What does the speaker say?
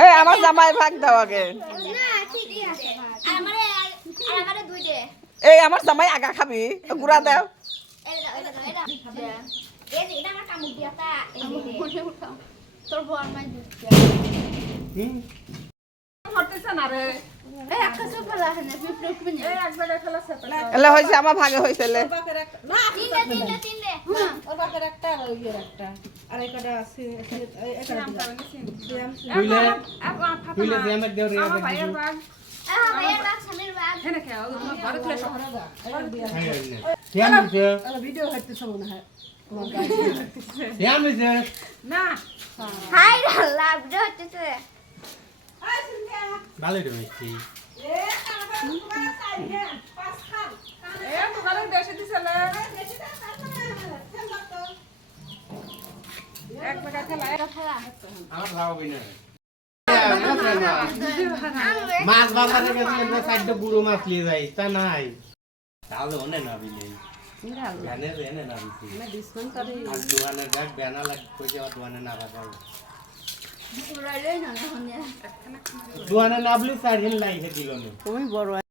এই আমার জামাই ভাগ দাও আগে এই আমার জামাই আগা খাবি গুড়া দাও তোর বর মাই এলে হয়েছে আমার ভাগে হয়েছে ভিডিও হইতেছে মনে হয় ভালোই রয়েছি আমার ভাবি না মাছ বাজারে গেছিলেন সাইডে বুড়ো মাছ নিয়ে যাই তা নাই তাহলে ওনে না বিলে ভ্যানে এনে না দিছি আর দোকানের ব্যাগ ব্যানা লাগে কইছে আর দোকানে না রাখাও দোকানে না বলি সাইড লাইনে দিল না তুমি বড়